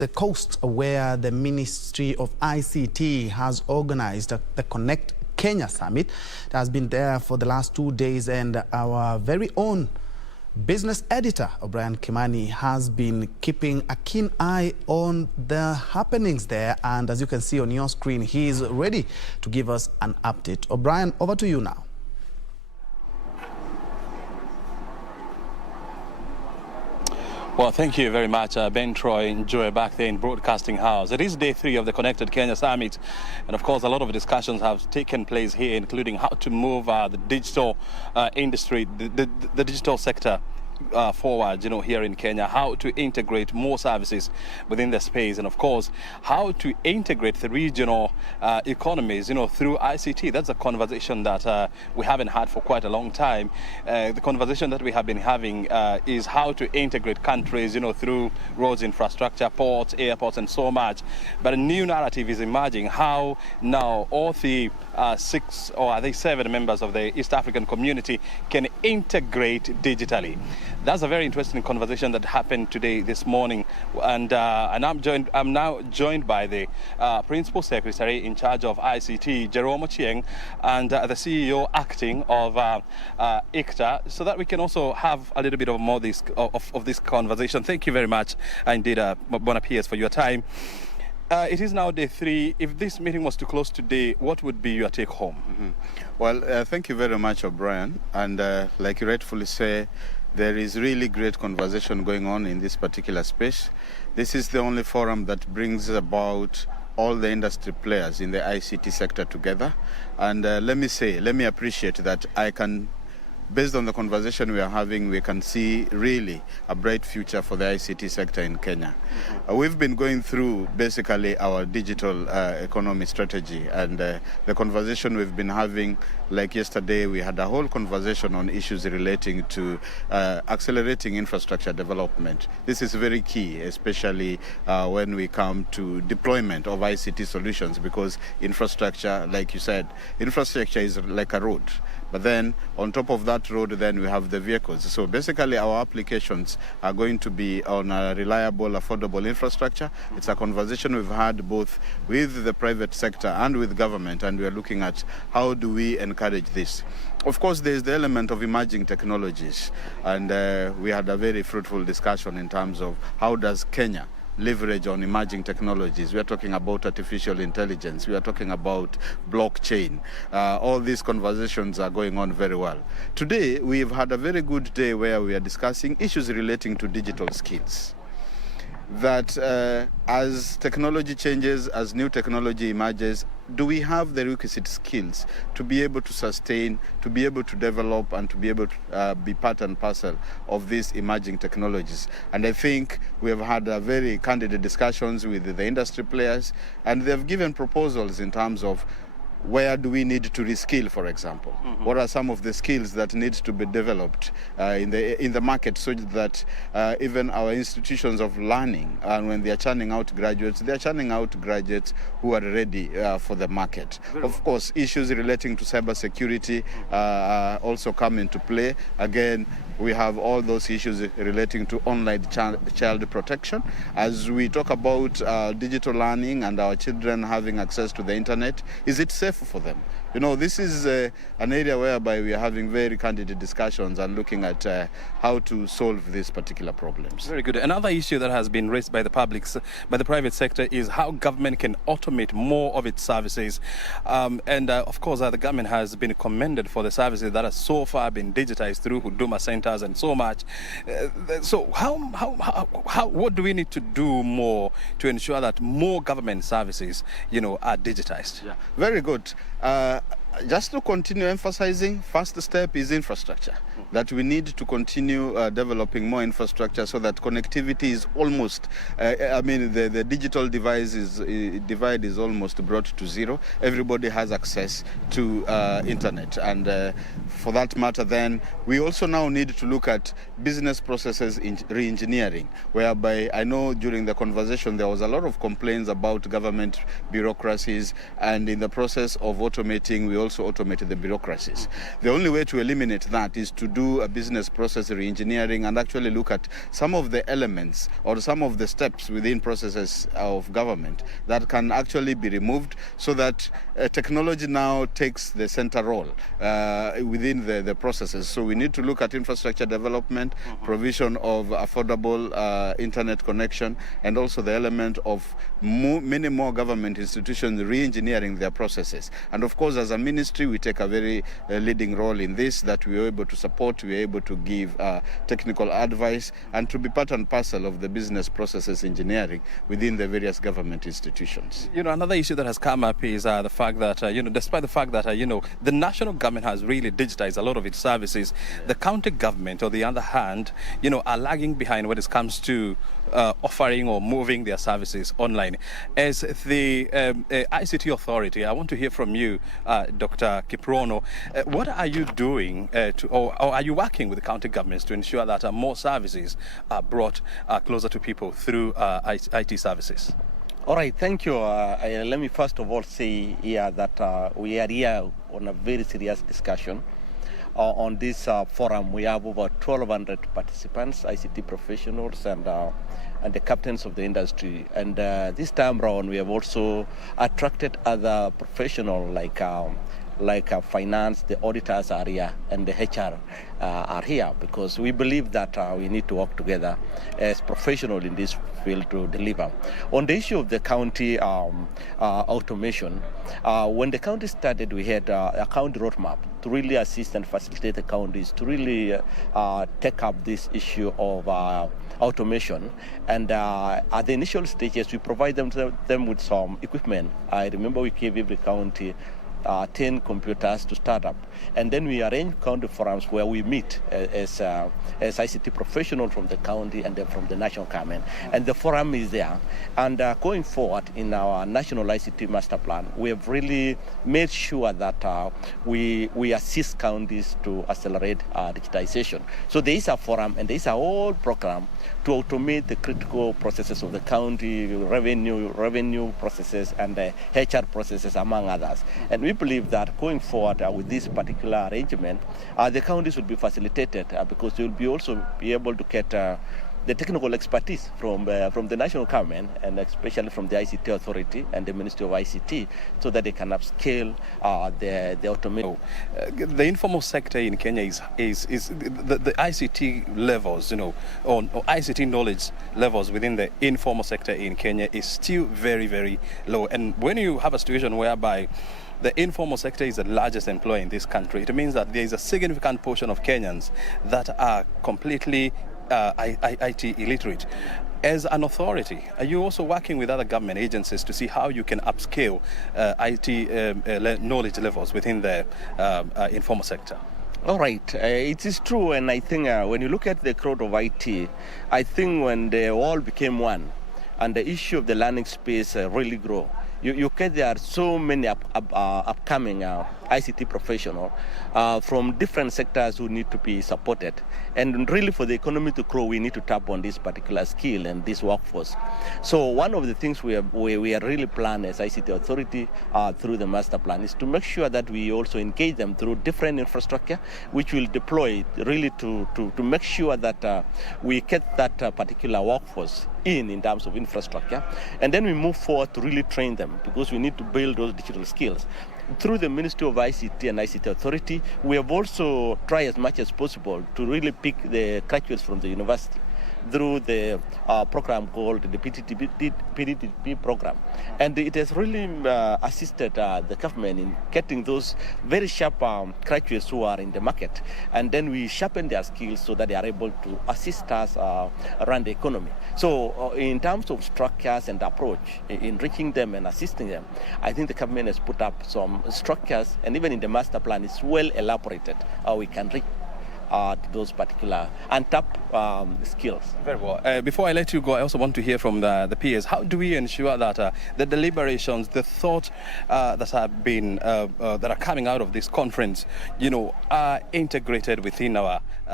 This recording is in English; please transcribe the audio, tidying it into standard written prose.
the coast, where the Ministry of ICT has organized the Connect Kenya Summit. It has been there for the last 2 days, and our very own business editor, O'Brien Kimani, has been keeping a keen eye on the happenings there. And as you can see on your screen, he is ready to give us an update. O'Brien, over to you now. Well, thank you very much, Ben Troy and Joy back there in Broadcasting House. It is day 3 of the Connected Kenya Summit. And of course, a lot of discussions have taken place here, including how to move the digital industry, the digital sector forward, here in Kenya, how to integrate more services within the space, and of course, how to integrate the regional economies, through ICT. That's a conversation that we haven't had for quite a long time. The conversation that we have been having is how to integrate countries, through roads infrastructure, ports, airports, and so much. But a new narrative is emerging, how now all the 6 or are they 7 members of the East African community can integrate digitally. That's a very interesting conversation that happened today, this morning, and I'm now joined by the Principal Secretary in charge of ICT, Jerome Ochieng, and the CEO acting of ICTA, so that we can also have a little bit of more of this conversation. Thank you very much, indeed, Bona Piers, for your time. It is now day 3. If this meeting was to close today, what would be your take home? Well, thank you very much, O'Brien. And like you rightfully say, there is really great conversation going on in this particular space. This is the only forum that brings about all the industry players in the ICT sector together. And let me appreciate that based on the conversation we are having, we can see really a bright future for the ICT sector in Kenya. We've been going through basically our digital economy strategy, and the conversation we've been having, like yesterday, we had a whole conversation on issues relating to accelerating infrastructure development. This is very key, especially when we come to deployment of ICT solutions, because infrastructure, like you said, infrastructure is like a road. But then on top of that road, then we have the vehicles. So basically our applications are going to be on a reliable, affordable infrastructure. It's a conversation we've had both with the private sector and with government, and we're looking at how do we encourage this. Of course, there's the element of emerging technologies, and we had a very fruitful discussion in terms of how does Kenya leverage on emerging technologies. We are talking about artificial intelligence. We are talking about blockchain. All these conversations are going on very well. Today, we've had a very good day where we are discussing issues relating to digital skills. That as technology changes, as new technology emerges, do we have the requisite skills to be able to sustain, to be able to develop, and to be able to be part and parcel of these emerging technologies? And I think we have had very candid discussions with the industry players, and they've given proposals in terms of where do we need to reskill, for example? What are some of the skills that need to be developed in the market, so that even our institutions of learning, and when they are churning out graduates, they are churning out graduates who are ready for the market. Of course, issues relating to cybersecurity also come into play. Again, we have all those issues relating to online child protection. As we talk about digital learning and our children having access to the internet, is it safe for them? This is an area whereby we are having very candid discussions and looking at how to solve these particular problems. Very good. Another issue that has been raised by the private sector is how government can automate more of its services. Of course, the government has been commended for the services that have so far been digitized through Huduma centers and so much. So what do we need to do more to ensure that more government services, are digitized? Yeah. Very good. Just to continue emphasizing, first step is infrastructure. That we need to continue developing more infrastructure so that connectivity is almost, the digital divide is almost brought to zero. Everybody has access to internet. And for that matter, then, we also now need to look at business processes in re-engineering, whereby I know during the conversation there was a lot of complaints about government bureaucracies, and in the process of automating, we also automate the bureaucracies. The only way to eliminate that is to do a business process re-engineering and actually look at some of the elements or some of the steps within processes of government that can actually be removed so that technology now takes the center role within the processes. So we need to look at infrastructure development, provision of affordable internet connection, and also the element of many more government institutions re-engineering their processes. And of course, as a ministry, we take a very leading role in this, that we are able to support, we are able to give technical advice, and to be part and parcel of the business processes engineering within the various government institutions. You know, another issue that has come up is the fact that, despite the fact that, the national government has really digitized a lot of its services, the county government, on the other hand, are lagging behind when it comes to offering or moving their services online. As the ICT authority, I want to hear from you, Dr. Kiprono. What are you doing or are you working with the county governments to ensure that more services are brought closer to people through IT services? All right, thank you. Let me first of all say here that we are here on a very serious discussion. On this forum, we have over 1,200 participants, ICT professionals, and the captains of the industry. And this time around, we have also attracted other professionals like finance, the auditors are here, and the HR are here, because we believe that we need to work together as professionals in this field to deliver. On the issue of the county automation, when the county started, we had a county roadmap to really assist and facilitate the counties to really take up this issue of automation. And at the initial stages, we provide them with some equipment. I remember we gave every county 10 computers to start up. And then we arrange county forums where we meet as ICT professionals from the county and then from the national government. And the forum is there. And going forward in our national ICT master plan, we have really made sure that we assist counties to accelerate digitization. So there is a forum and there is a whole program to automate the critical processes of the county, revenue processes, and HR processes, among others. And we believe that going forward with this particular arrangement, the counties will be facilitated because they will be also be able to get the technical expertise from the national government, and especially from the ICT authority and the Ministry of ICT, so that they can upscale the automation. The informal sector in Kenya is the ICT levels, or ICT knowledge levels within the informal sector in Kenya is still very, very low. And when you have a situation whereby the informal sector is the largest employer in this country, it means that there is a significant portion of Kenyans that are completely IT illiterate. As an authority, are you also working with other government agencies to see how you can upscale IT knowledge levels within the informal sector? All right, it is true, and I think when you look at the crowd of IT, I think when they all became one and the issue of the learning space really grew, you get there are so many upcoming ICT professionals from different sectors who need to be supported. And really for the economy to grow, we need to tap on this particular skill and this workforce. So one of the things we are really planning as ICT authority through the master plan is to make sure that we also engage them through different infrastructure, which will deploy really to make sure that we get that particular workforce in terms of infrastructure. And then we move forward to really train them, because we need to build those digital skills. Through the Ministry of ICT and ICT Authority, we have also tried as much as possible to really pick the graduates from the university through the program called the PDTP program. And it has really assisted the government in getting those very sharp graduates who are in the market. And then we sharpen their skills so that they are able to assist us around the economy. So in terms of structures and approach in reaching them and assisting them, I think the government has put up some structures, and even in the master plan, it's well elaborated how we can reach those particular untapped skills. Very well. Before I let you go, I also want to hear from the peers. How do we ensure that the deliberations, the thought that have been that are coming out of this conference, are integrated within our